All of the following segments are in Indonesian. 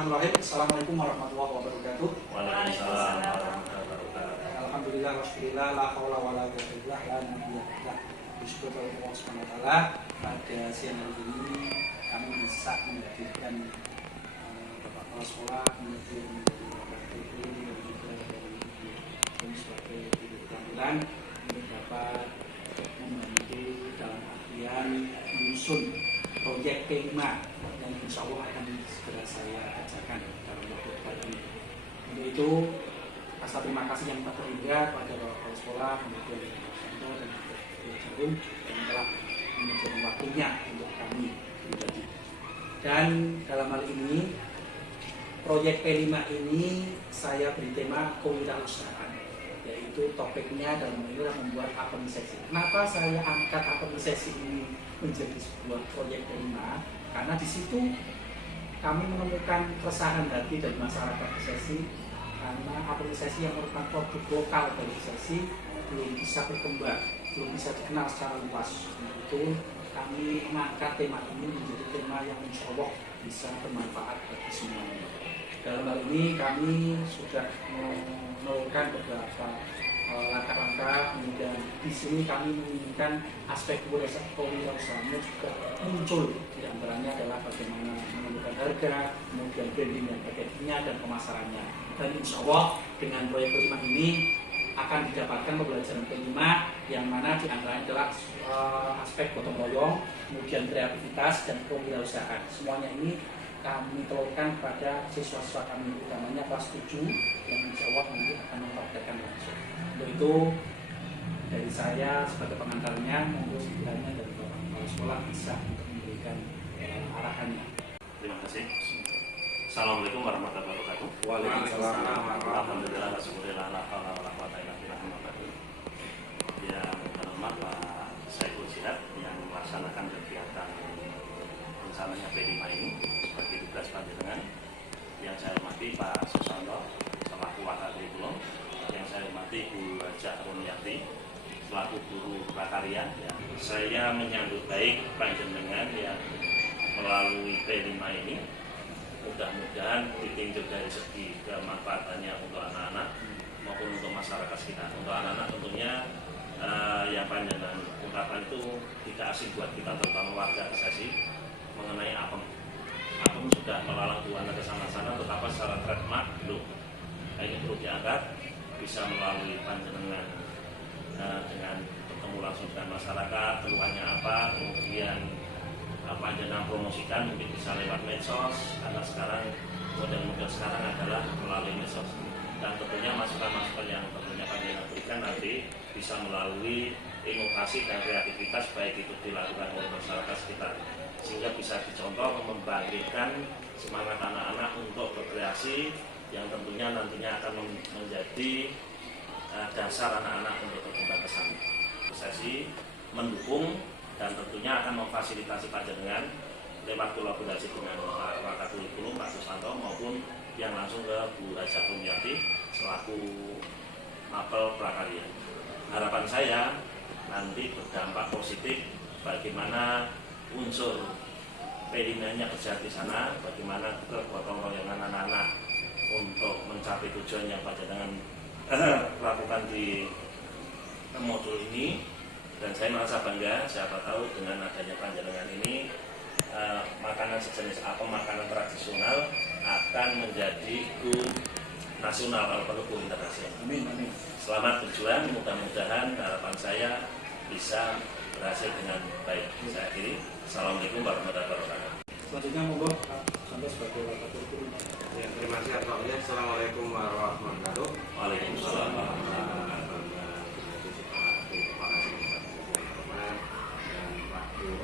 Bismillahirrahmanirrahim. Assalamualaikum warahmatullahi wabarakatuh. Waalaikumsalam warahmatullahi wabarakatuh. Alhamdulillah wasbillah la haula wala quwwata illa billah. Bersyukur kepada Allah Subhanahu wa taala pada siang hari ini kami bisa menghadirkan Bapak Kepala Sekolah, kemudian Bapak Guru dan juga dari sebagai ibu keterampilan untuk dapat membantu dalam artian menyusun proyek P5 yang insya Allah akan segera saya ajarkan dalam waktu dekat ini. Untuk itu, rasa terima kasih yang tak terhingga pada Bapak Kepala Sekolah, kemudian Pak Santo dan juga Pak Jarum yang telah menyediakan waktunya untuk kami pribadi. Dan dalam hal ini, proyek P5 ini saya beri tema kewirausahaan, yaitu topiknya dalam hal ini adalah membuat apresiasi. Kenapa saya angkat apresiasi ini menjadi sebuah proyek P5? Karena di situ kami menemukan keresahan hati dari masyarakat Sesi, karena apresiasi yang merupakan produk lokal dari Sesi belum bisa berkembang, belum bisa dikenal secara luas. Untuk itu kami mengangkat tema ini menjadi tema yang insya Allah bisa bermanfaat bagi semuanya. Dalam hal ini kami sudah melakukan beberapa langkah-langkah, kemudian di sini kami menginginkan aspek kewirausahaan juga muncul. Di antaranya adalah bagaimana menentukan harga, kemudian branding dan packagingnya dan pemasarannya. Dan insya Allah dengan proyek P5 ini akan didapatkan pembelajaran P5 yang mana di antaranya adalah aspek gotong royong, kemudian kreativitas dan kewirausahaan. Semuanya ini kami telurkan kepada siswa-siswa kami, utamanya kelas 7 yang insya Allah nanti akan mempraktekkan langsung. Untuk itu dari saya sebagai pengantarnya, monggo sekiranya dari Bapak Kepala Sekolah bisa untuk memberikan arahannya. Terima kasih. Assalamualaikum warahmatullahi wabarakatuh. Waalaikumsalam. Alhamdulillah, syukurillah, la haula wala quwwata illa billah. Yang terhormat Pak Saiful Syihab yang melaksanakan kegiatan rencananya P5 ini sebagai tugas panjenengan. Yang saya hormati Pak Susanto selaku wakil, yang saya hormati Bu Haja Rumiati selaku guru prakarya. Ya. Saya menyambut baik panjenengan yang melalui P5 ini. Mudah-mudahan ditinjau dari segi kemanfaatannya untuk anak-anak maupun untuk masyarakat sekitar. Untuk anak-anak tentunya yang panjenengan ungkapan itu tidak asing buat kita, terutama warga Sesi, mengenai apem. Apem sudah melalang buana ke sana-sana, tetapi secara trademark belum. Ini perlu diangkat, bisa melalui panjenengan dengan bertemu langsung dengan masyarakat, keluhannya apa, kemudian panjenengan promosikan, mungkin bisa lewat medsos, karena sekarang model-model sekarang adalah melalui medsos. Dan tentunya masukan-masukan yang tentunya panjenengan berikan nanti bisa melalui inovasi dan kreativitas, baik itu dilakukan oleh masyarakat sekitar, sehingga bisa dicontoh membangkitkan semangat anak-anak untuk berkreasi yang tentunya nantinya akan menjadi dasar anak-anak untuk berkembang ke sana. Sesi mendukung dan tentunya akan memfasilitasi panjenengan lewat kolaborasi dengan Pak Wakil Pak Susanto maupun yang langsung ke Bu Haja Rumiati selaku mapel prakarya. Harapan saya nanti berdampak positif bagaimana unsur P5-nya kerja di sana, bagaimana kegotong royongan anak-anak untuk mencapai tujuan yang panjenengan lakukan di modul ini. Dan saya merasa bangga, siapa tahu dengan adanya panjenengan ini makanan sejenis apa, makanan tradisional akan menjadi go nasional kalau perlu go internasional. Amin, amin. Selamat berjuang, mudah-mudahan harapan saya bisa berhasil dengan baik. Saya akhiri. Assalamualaikum warahmatullahi wabarakatuh. Selanjutnya monggo Pak Santo sebagai wakil guru. Ya, terima kasih atas waktunya. Assalamualaikum warahmatullahi wabarakatuh. Waalaikumsalam warahmatullahi wabarakatuh. Selaku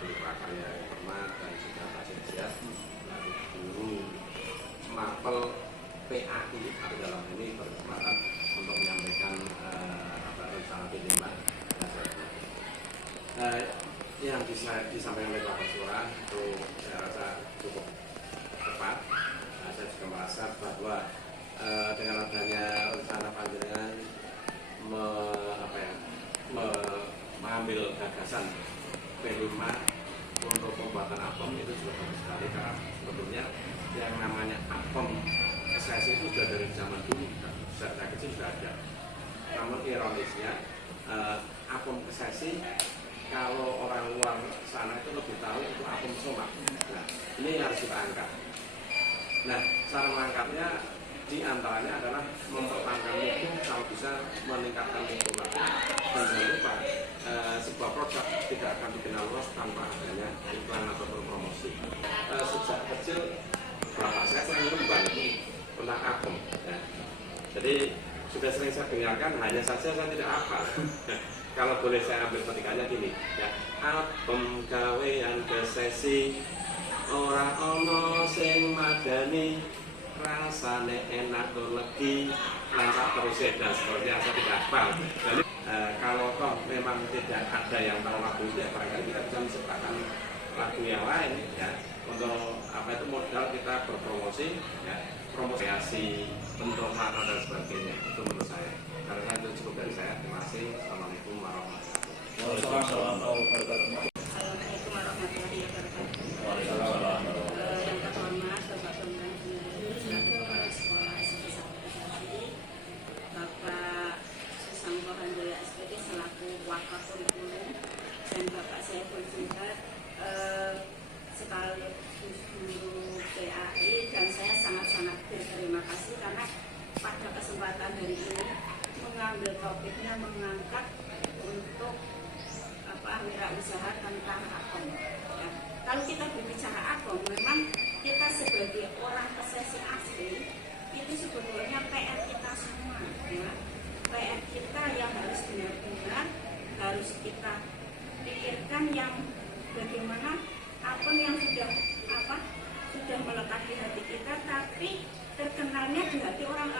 guru prakarya yang hormat dan juga Pak Syihab selaku guru mapel PAI atau dalam ini berkesempatan untuk menyampaikan rencana P5 yang disampaikan oleh Bapak Sekolah itu saya rasa cukup tepat. Saya juga merasa bahwa dengan adanya rencana panjenengan mengambil gagasan P5 untuk untuk pembuatan apem itu juga bagus sekali karena sebetulnya yang namanya apem kesesi itu sudah dari zaman dulu, saya kecil sudah ada. Namun ironisnya apem kesesi kalau orang luar sana itu lebih tahu itu apem somak. Nah, ini harus kita angkat. Nah, cara mengangkatnya diantaranya adalah mempertahankan mutu, kalau bisa meningkatkan mutu lagi. Dan jangan lupa sebuah produk tidak akan dikenal luas tanpa adanya iklan ataupun promosi. Sejak kecil bapak saya sering membantu tentang apem. Ya. Jadi sudah sering saya dengarkan, hanya saja saya tidak hafal. Kalau boleh saya ambil petikannya gini, ya. Apem gawean kesesi, ora ono sing madani, rasane enak tur legi, lancar terus dan seterusnya, saya tidak hafal. Jadi kalau toh memang tidak ada yang tahu lagu itu, ya barangkali kita bisa menciptakan lagu yang lain, ya. Untuk apa itu modal kita berpromosi, ya, promosi bentuk makna dan sebagainya. Itu menurut saya. Karena itu cukup dari saya. Terima kasih. Assalamualaikum warahmatullahi wabarakatuh. Assalamualaikum warahmatullahi wabarakatuh. Waalaikumsalam. Yang terhormat Bapak Pembina selaku Kepala Sekolah SMP 1 Kesasi, Bapak Susangko Handoyo SPD selaku Wakaf Kurikulum, dan Bapak Saiful Jihad sekaligus guru PAI, dan saya sangat-sangat berterima kasih karena pada kesempatan hari ini mengambil topiknya mengangkat untuk wirausaha tentang apem. Ya. Kalau kita berbicara apem, memang kita sebagai orang kesesi asli itu sebetulnya PR kita semua, ya. PR kita yang harus benar-benar harus kita pikirkan, yang bagaimana apem yang sudah melekat di hati kita, tapi terkenalnya di hati orang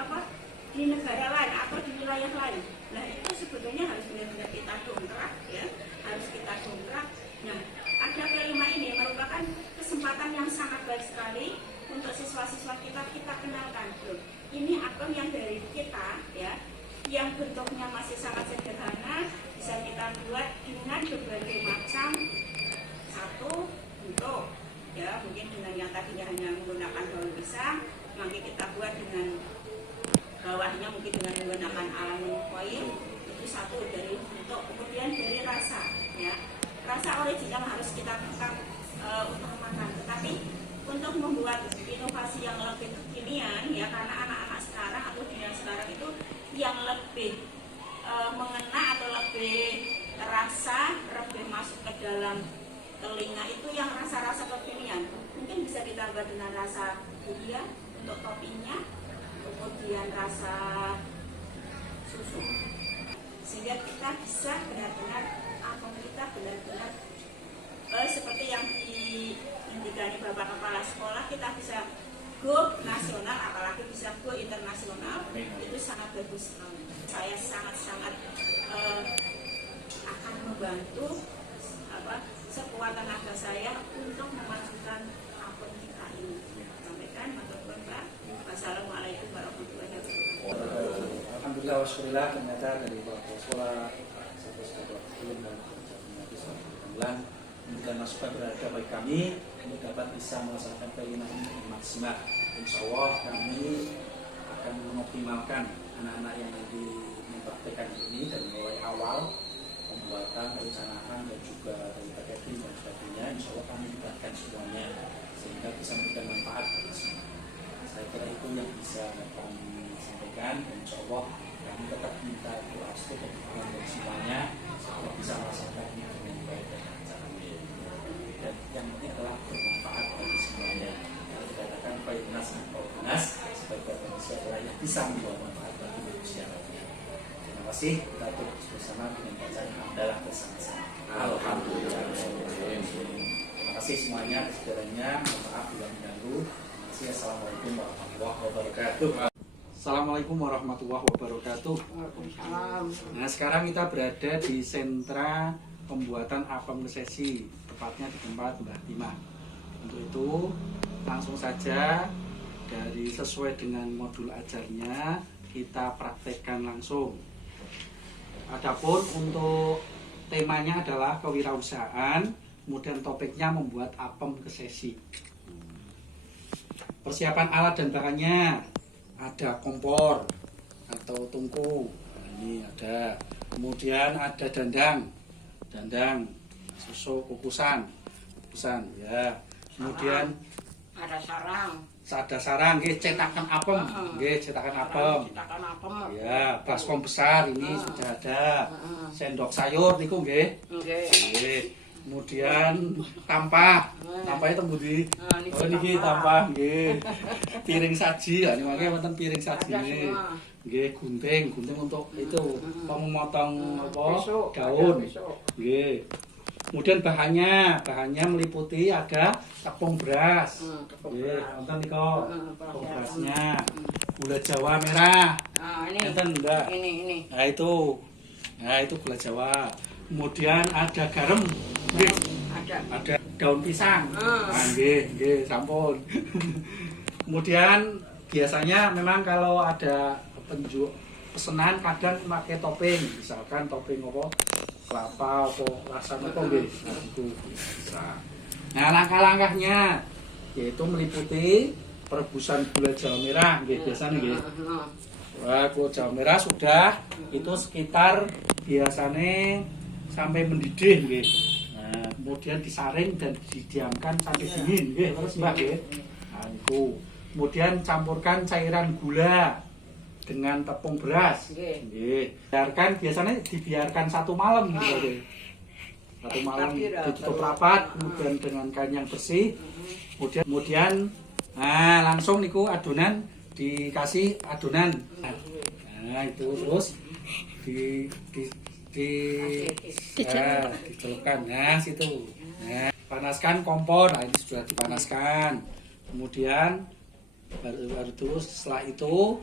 di negara lain atau di wilayah lain. Nah, itu sebetulnya harus benar-benar kita dongkrak, ya, harus kita dongkrak. Nah, ada kelima ini merupakan kesempatan yang sangat baik sekali untuk siswa-siswa kita kenalkan. Loh, ini apem yang dari kita, ya, yang bentuknya masih sangat sederhana, bisa kita buat dengan berbagai macam satu bentuk, ya, mungkin dengan yang tadinya hanya menggunakan daun pisang, nanti kita buat dengan bawahnya mungkin dengan menggunakan aluminium foil. Itu satu dari bentuk. Kemudian dari rasa, ya, rasa original harus kita tetap utamakan, tetapi untuk membuat inovasi yang lebih kekinian, ya, karena anak-anak sekarang atau dunia sekarang itu yang lebih mengena atau lebih terasa, lebih masuk ke dalam telinga itu yang rasa-rasa kekinian. Mungkin bisa ditambah dengan rasa durian untuk toppingnya, kemudian rasa susu, sehingga kita bisa benar-benar apem kita benar-benar seperti yang diindikasi Bapak Kepala Sekolah, kita bisa go nasional, apalagi bisa go internasional. Itu sangat bagus sekali. Saya sangat-sangat akan membantu sekuat tenaga saya untuk memajukan apem kita ini. Sampaikan, matur Pak. Wassalamualaikum warahmatullahi wabarakatuh. Alhamdulillah wassyukurillah, ternyata dari Bapak Sekolah satu sekolah belum dan bulan memberikan masukan berharga bagi kami untuk dapat bisa melaksanakan keinginan ini maksimal. Insya Allah kami akan mengoptimalkan anak-anak yang nanti mempraktekkan ini dari mulai awal pembuatan, perencanaan, dan juga dari packaging dan sebagainya. Insya Allah kami libatkan semuanya sehingga bisa memberikan manfaat bagi semua. Saya kira itu yang bisa kami sampaikan, dan insya Allah kami tetap minta doa dan dukungan dari semuanya supaya bisa melaksanakan ini dengan baik dan lancar. Dan yang penting adalah bermanfaat bagi semuanya. Kalau dikatakan baik nas atau nas, sebagai manusia adalah yang bisa membawa manfaat bagi manusia lainnya. Terima kasih. Kita tutup bersama dengan bacaan hamdalah bersama-sama. Alhamdulillah. Terima kasih semuanya atas segalanya. Mohon maaf bila mengganggu. Assalamualaikum warahmatullahi wabarakatuh. Assalamualaikum warahmatullahi wabarakatuh. Nah, sekarang kita berada di sentra pembuatan apem kesesi, tepatnya di tempat Mbah Timah. Untuk itu langsung saja dari sesuai dengan modul ajarnya kita praktekkan langsung. Adapun untuk temanya adalah kewirausahaan, Kemudian topiknya membuat apem kesesi. Persiapan alat dan bahannya ada kompor atau tungku. Nah, ini ada. Kemudian ada dandang, susu kukusan ya. Kemudian ada sarang. ada sarang, nggih, cetakan apem, nggih, cetakan apem. Ya, baskom besar ini sudah ada. Sendok sayur niku nggih. Nggih. Kemudian tampah. Tampahnya teng pundi? Oh niki tampah nggih. Piring saji, ya mangke wonten piring sajine. Nggih, gunting untuk itu memotong apa? Daun. Nggih. Kemudian bahannya meliputi ada tepung beras. Nggih, wonten nika tepung berasnya. Gula Jawa merah. Wonten ndak? Ini. Nah itu gula Jawa. Kemudian ada garam, nggih. Ada daun pisang. Nah, nggih, sampun. Kemudian biasanya memang kalau ada pesanan kadang pakai topping, misalkan topping apa? Kelapa apa rasa apa nggih. Nah, itu bisa. Nah, langkah-langkahnya yaitu meliputi perebusan gula Jawa merah nggih, biasanya nggih. Wah, gula Jawa merah sudah itu sekitar biasanya sampai mendidih nggih. Nah, kemudian disaring dan didiamkan sampai dingin nggih, terus Mbak nggih. Nah, itu. Kemudian campurkan cairan gula dengan tepung beras. Nggih. Biasanya dibiarkan 1 malam gitu nggih. 1 malam ditutup rapat, kemudian dengan kain yang bersih. Kemudian langsung niku adonan dikasih adonan. Nah, itu terus dicelupkan. Nah, situ. Nah, panaskan kompor. Nah, ini sudah dipanaskan. Kemudian baru terus setelah itu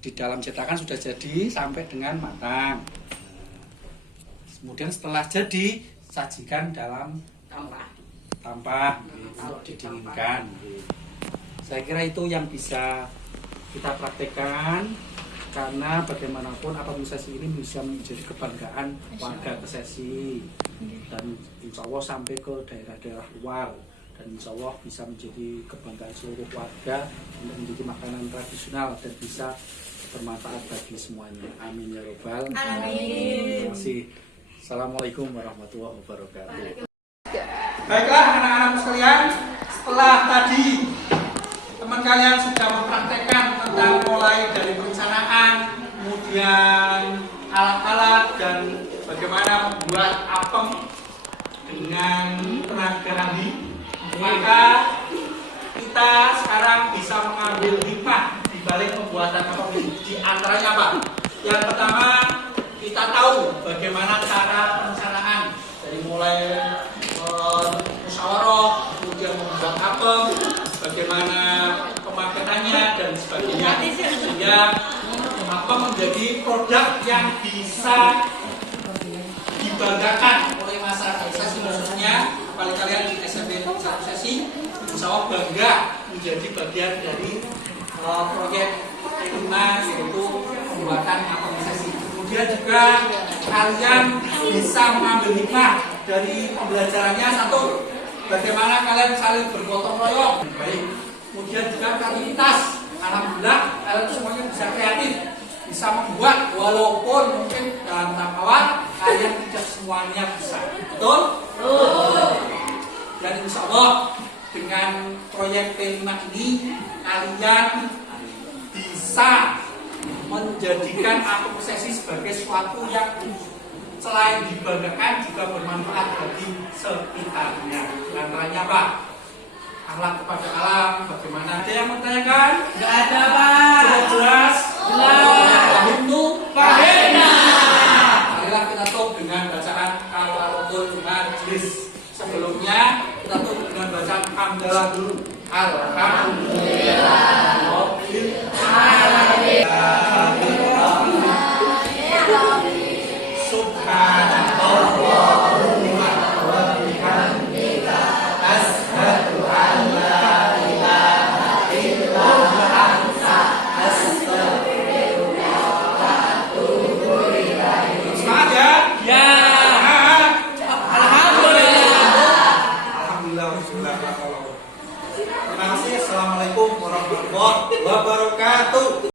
di dalam cetakan sudah jadi sampai dengan matang. Kemudian setelah jadi sajikan dalam tampah untuk didinginkan. Saya kira itu yang bisa kita praktekkan. Karena bagaimanapun apem kesesi ini bisa menjadi kebanggaan warga Kesesi dan insya Allah sampai ke daerah-daerah luar, dan insya Allah bisa menjadi kebanggaan seluruh warga untuk menjadi makanan tradisional dan bisa bermanfaat bagi semuanya. Amin ya robbal alamin. Terima kasih. Assalamualaikum warahmatullahi wabarakatuh. Baiklah anak-anak sekalian, setelah tadi teman kalian sudah mempraktekkan tentang mulai dari perencanaan, kemudian alat-alat dan bagaimana membuat apem dengan tenaga ahli, maka kita sekarang bisa mengambil hikmah di balik pembuatan apem ini. Di antaranya apa? Yang pertama, kita tahu bagaimana cara perencanaan dari mulai musyawarah, kemudian membuat apem, bagaimana pemaketannya dan sebagainya, sehingga apem menjadi produk yang bisa dibanggakan oleh masyarakat Kesesi, khususnya paling kalian di SMP 1 Sesi, insya Allah bangga menjadi bagian dari proyek P5 yaitu pembuatan apem Kesesi. Kemudian juga kalian bisa mengambil hikmah dari pembelajarannya. Satu, bagaimana kalian saling bergotong royong. Baik. Kemudian juga kreativitas. Alhamdulillah kalian semuanya bisa kreatif, bisa membuat walaupun mungkin dalam tahap awal kalian tidak semuanya bisa. Betul? Betul. Dan insya Allah dengan proyek P5 ini kalian bisa menjadikan apem kesesi sebagai suatu yang selain dibanggakan juga bermanfaat bagi sekitarnya. Antaranya apa? Akhlak kepada alam, bagaimana? Ada yang menanyakan? Tidak ada, Pak. Sudah jelas? Jelas. Itu Fahina. Marilah kita tutup dengan bacaan Al-Qur'anul Majlis. Sebelumnya kita tutup dengan bacaan hamdalah dulu. Alhamdulillah. warahmatullahi wabarakatuh.